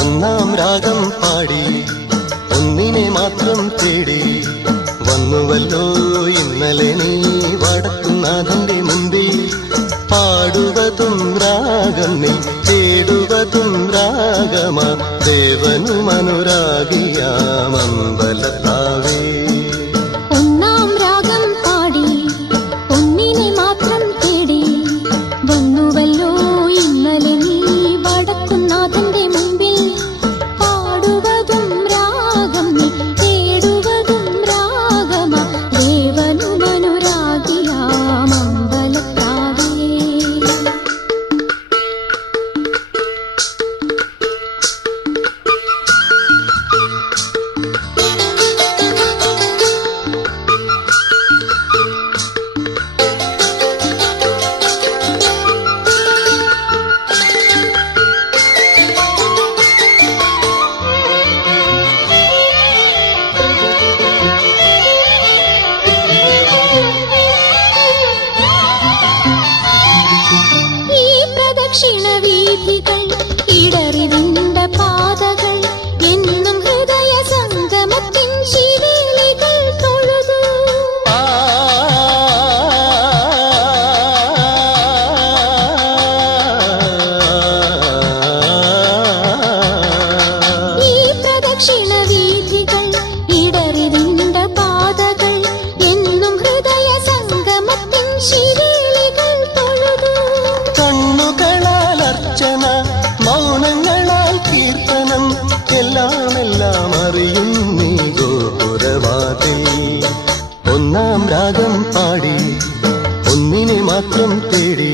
ഒന്നാം രാഗം പാടി ഒന്നിനെ മാത്രം തേടി വന്നുവല്ലോ ഇന്നലെ നീ വടക്കുന്നാഥന്റെ മുമ്പിൽ. പാടുവതും രാഗം നീ തേടുവതും രാഗമാ ദേവനും അനുരാഗിയാമമ്പലത്താവേ. ഒന്നാം രാഗം പാടി ഒന്നിനെ മാത്രം തേടി വന്നുവല്ലോ ഇന്നലെ നീ വടക്കുന്നാഥന്റെ മുമ്പിൽ. പാടുവതും രാഗം നീ തേടുവതും രാഗമാ ദേവനും അനുരാഗിയാമമ്പലത്താവേ. ക്ഷീണവീഥികൾ ഇടറിവിണ്ട പാതകൾ എന്നും ഹൃദയ സംഗമത്തിൻ ശിവേലികൾ തൊഴുതു. ഈ പ്രദക്ഷിണവീഥികൾ ഇടറിവിണ്ട പാതകൾ എന്നും ഹൃദയ സംഗമത്തിൻ ശിവേലികൾ തൊഴുതു. കണ്ണുകളാലർച്ചന മൗനങ്ങളാൽ കീർത്തനം എല്ലാം അറിയും നീ ഗോപുരവാതിൽ. ഒന്നാം രാഗം പാടി ഒന്നിനെ മാത്രം തേടി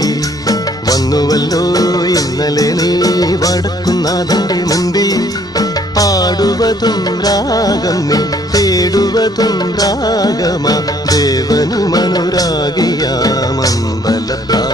വന്നുവല്ലോ ഇന്നലെ നീ വടക്കുന്നാഥന്റെ മുമ്പിൽ. പാടുവതും രാഗം നീ തേടുവതും രാഗമാ ദേവനും അനുരാഗിയാമമ്പലത്താവേ.